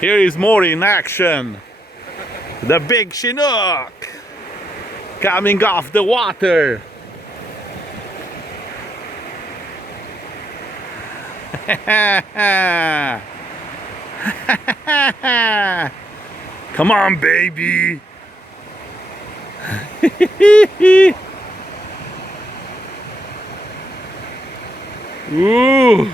Here is more in action. The big Chinook coming off the water. Come on, baby. Ooh.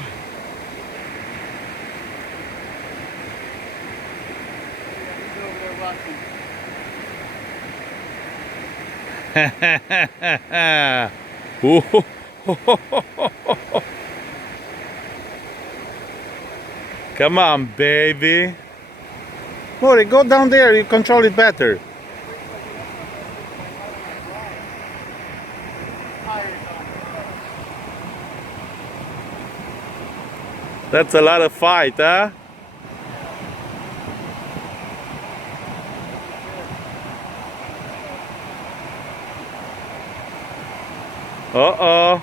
Come on, baby. Mori, go down there. You control it better. That's a lot of fight, huh? Uh-oh.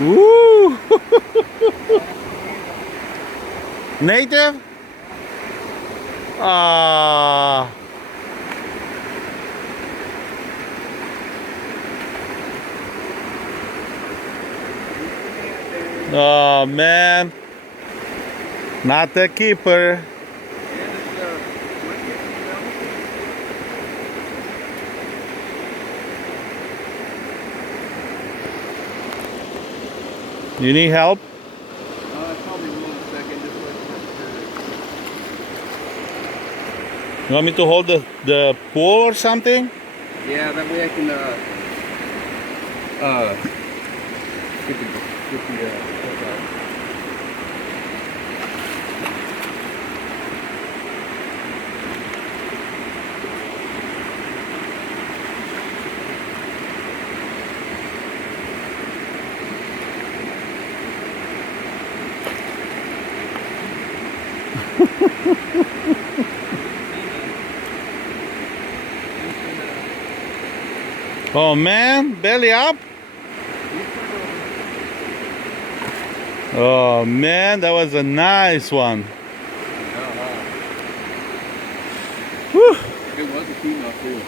Woo! Native? Ah. Oh man. Not the keeper. You need help? Probably will in a second. Just You want me to hold the pole or something? yeah, that way I can get the hook out. Oh man, belly up. Oh man, that was a nice one. Whew. It was a female too.